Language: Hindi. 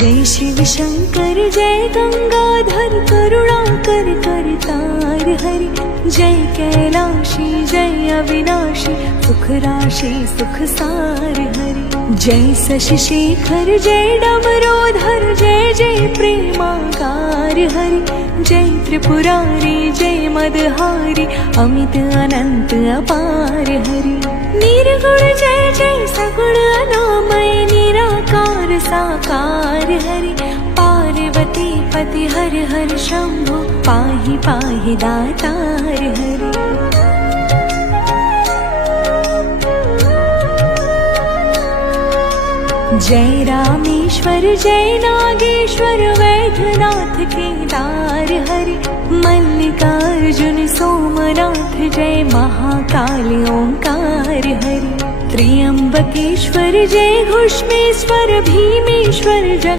जय शिव शंकर जय गंगाधर करुणाकर करतार हरि, जय कैलाशी जय अविनाशी सुख राशि सुख सार हरि, जय शशि शेखर जय डमरोधर जय जय प्रेमाकार हरि, जय त्रिपुरारी जय मदहारी अमित अनंत अपार हरि, निर्गुण जय जय सगुण अनामय निराकार साकार हरि, पार्वती पति हर हर शंभो पाहि पाहि दातार हरि। जय रामेश्वर जय नागेश्वर वैद्यनाथ केदार हरि, मल्लिकार्जुन सोमनाथ जय महाकाल ओंकार हरि, त्र्यंबकेश्वर जय घुष्मेश्वर भीमेश्वर जय